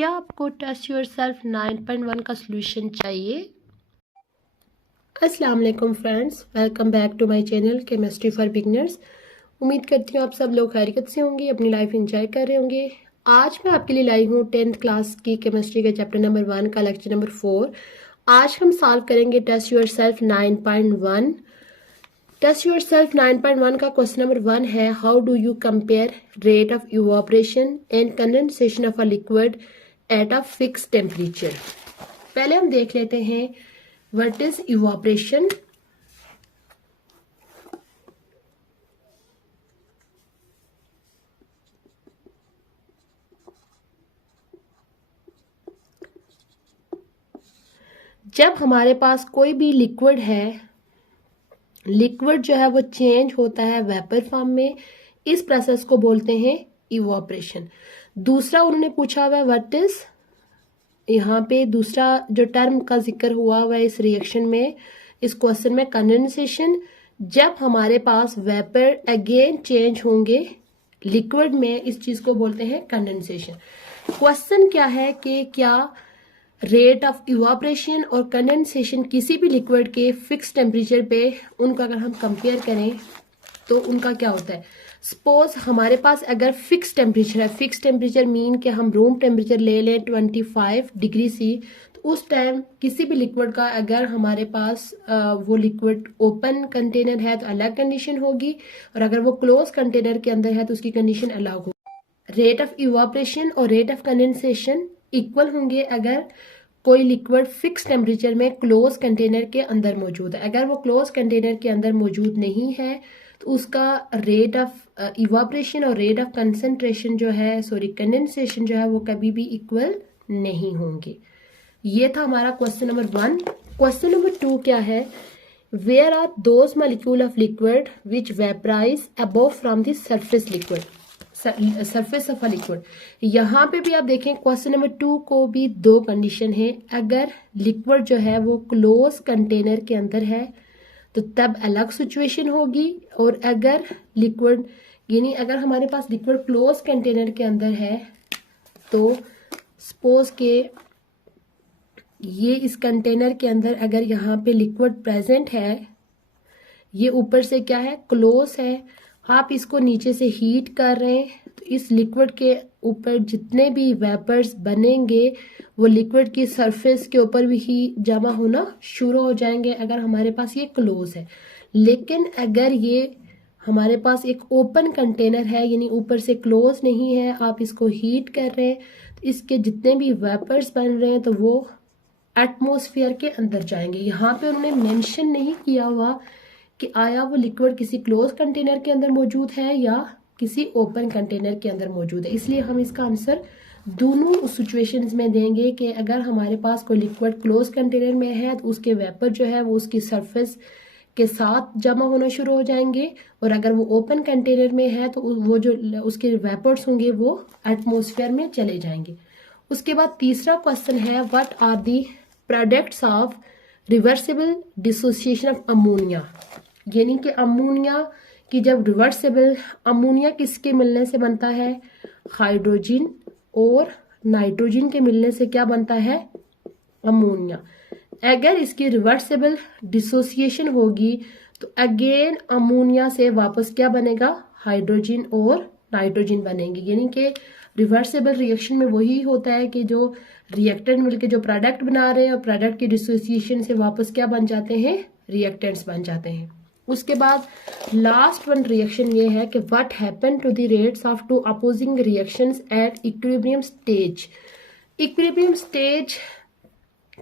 क्या आपको test yourself 9.1 का सॉल्यूशन चाहिए? अस्सलाम वालेकुम friends, welcome back to my channel chemistry for beginners. उम्मीद करती हूँ आप सब लोग खैरियत से होंगे, अपनी लाइफ एंजॉय कर रहे होंगे। आज मैं आपके लिए लाई हूँ 10th क्लास की केमिस्ट्री के चैप्टर नंबर 1 का लेक्चर नंबर 4। आज हम सॉल्व करेंगे टेस्ट योरसेल्फ 9.1। टेस्ट योरसेल्फ 9.1 का क्वेश्चन नंबर 1 है, how do you compare rate of evaporation and condensation of a liquid at a fix temperature. पहले हम देख लेते हैं व्हाट इज इवापोरेशन। जब हमारे पास कोई भी लिक्विड है, लिक्विड जो है वो चेंज होता है वेपर फॉर्म में, इस प्रोसेस को बोलते हैं इवापोरेशन। दूसरा उन्होंने पूछा हुआ व्हाट इज, यहाँ पे दूसरा जो टर्म का जिक्र हुआ हुआ है इस रिएक्शन में, इस क्वेश्चन में, कंडेंसेशन। जब हमारे पास वेपर अगेन चेंज होंगे लिक्विड में, इस चीज को बोलते हैं कंडेंसेशन। क्वेश्चन क्या है कि क्या रेट ऑफ इवापोरेशन और कंडेंसेशन किसी भी लिक्विड के फिक्स टेम्परेचर पे उनका अगर हम कंपेयर करें तो उनका क्या होता है। सपोज हमारे पास अगर फिक्स टेम्परेचर है, फिक्स टेम्परेचर मीन कि हम रूम टेम्परेचर ले लें 25 डिग्री सी, तो उस टाइम किसी भी लिक्विड का अगर हमारे पास वो लिक्विड ओपन कंटेनर है तो अलग कंडीशन होगी, और अगर वो क्लोज कंटेनर के अंदर है तो उसकी कंडीशन अलग होगी। रेट ऑफ इवापोरेशन और रेट ऑफ कंडेंसेशन इक्वल होंगे अगर कोई लिक्विड फिक्स टेम्परेचर में क्लोज कंटेनर के अंदर मौजूद है। अगर वो क्लोज कंटेनर के अंदर मौजूद नहीं है तो उसका रेट ऑफ इवापोरेशन और रेट ऑफ कंसंट्रेशन जो है, कंडेंसेशन जो है, वो कभी भी इक्वल नहीं होंगे। ये था हमारा क्वेश्चन नंबर 1। क्वेश्चन नंबर 2 क्या है, where are those molecule of liquid which vaporize above from the surface liquid, surface of a liquid. यहाँ पे भी आप देखें क्वेश्चन नंबर 2 को भी दो कंडीशन है। अगर लिक्विड जो है वो क्लोज कंटेनर के अंदर है तो तब अलग सिचुएशन होगी, और अगर लिक्विड यानी अगर हमारे पास लिक्विड क्लोज कंटेनर के अंदर है तो सपोज के ये इस कंटेनर के अंदर अगर यहाँ पे लिक्विड प्रेजेंट है, ये ऊपर से क्या है, क्लोज है, आप इसको नीचे से हीट कर रहे हैं तो इस लिक्विड के ऊपर जितने भी वेपर्स बनेंगे वो लिक्विड की सरफेस के ऊपर भी ही जमा होना शुरू हो जाएंगे अगर हमारे पास ये क्लोज है। लेकिन अगर ये हमारे पास एक ओपन कंटेनर है यानी ऊपर से क्लोज नहीं है, आप इसको हीट कर रहे हैं तो इसके जितने भी वेपर्स बन रहे हैं तो वो एटमॉस्फेयर के अंदर जाएंगे। यहाँ पे उन्होंने मेंशन नहीं किया हुआ कि आया वो लिक्विड किसी क्लोज कंटेनर के अंदर मौजूद है या किसी ओपन कंटेनर के अंदर मौजूद है, इसलिए हम इसका आंसर दोनों सिचुएशंस में देंगे कि अगर हमारे पास कोई लिक्विड क्लोज कंटेनर में है तो उसके वेपर जो है वो उसकी सरफेस के साथ जमा होना शुरू हो जाएंगे, और अगर वो ओपन कंटेनर में है तो वो जो उसके वेपर्स होंगे वो एटमॉस्फेयर में चले जाएंगे। उसके बाद तीसरा क्वेश्चन है, what are the products of reversible dissociation of ammonia. यानी कि अमोनिया की जब रिवर्सिबल, अमोनिया किसके मिलने से बनता है, हाइड्रोजन और नाइट्रोजन के मिलने से क्या बनता है, अमोनिया। अगर इसकी रिवर्सिबल डिसोसिएशन होगी तो अगेन अमोनिया से वापस क्या बनेगा, हाइड्रोजन और नाइट्रोजन बनेंगे। यानी कि रिवर्सिबल रिएक्शन में वही होता है कि जो रिएक्टेंट मिलके जो प्रोडक्ट बना रहे हैं और प्रोडक्ट की डिसोसिएशन से वापस क्या बन जाते हैं, रिएक्टेंट्स बन जाते हैं। उसके बाद लास्ट वन रिएक्शन ये है कि what happen to the rates of two opposing reactions at equilibrium stage. Equilibrium stage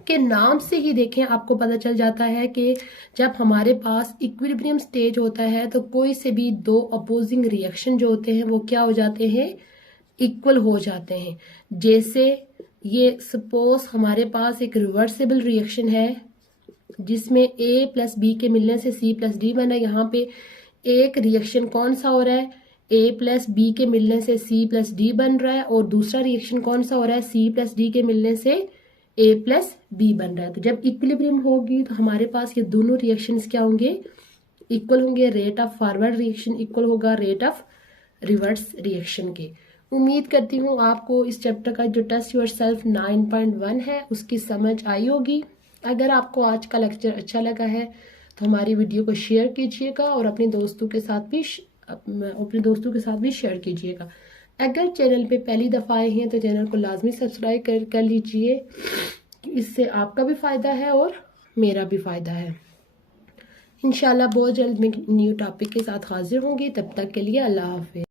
के नाम से ही देखें आपको पता चल जाता है कि जब हमारे पास इक्विलिब्रियम स्टेज होता है तो कोई से भी दो अपोजिंग रिएक्शन जो होते हैं वो क्या हो जाते हैं, इक्वल हो जाते हैं। जैसे ये सपोज हमारे पास एक रिवर्सिबल रिएक्शन है जिसमें A प्लस बी के मिलने से C प्लस डी बना। यहाँ पे एक रिएक्शन कौन सा हो रहा है, A प्लस बी के मिलने से C प्लस डी बन रहा है, और दूसरा रिएक्शन कौन सा हो रहा है, C प्लस डी के मिलने से A प्लस बी बन रहा है। तो जब इक्विलिब्रियम होगी तो हमारे पास ये दोनों रिएक्शंस क्या होंगे, इक्वल होंगे। Rate of forward reaction equal होगा रेट ऑफ रिवर्स रिएक्शन के। उम्मीद करती हूँ आपको इस चैप्टर का जो टेस्ट योरसेल्फ 9.1 है उसकी समझ आई होगी। अगर आपको आज का लेक्चर अच्छा लगा है तो हमारी वीडियो को शेयर कीजिएगा और अपने दोस्तों के साथ भी शेयर कीजिएगा। अगर चैनल पे पहली दफ़ा आए हैं तो चैनल को लाजमी सब्सक्राइब कर लीजिए, इससे आपका भी फ़ायदा है और मेरा भी फ़ायदा है। इंशाल्लाह बहुत जल्द मैं न्यू टॉपिक के साथ हाजिर होंगी, तब तक के लिए अल्लाह हाफिज़।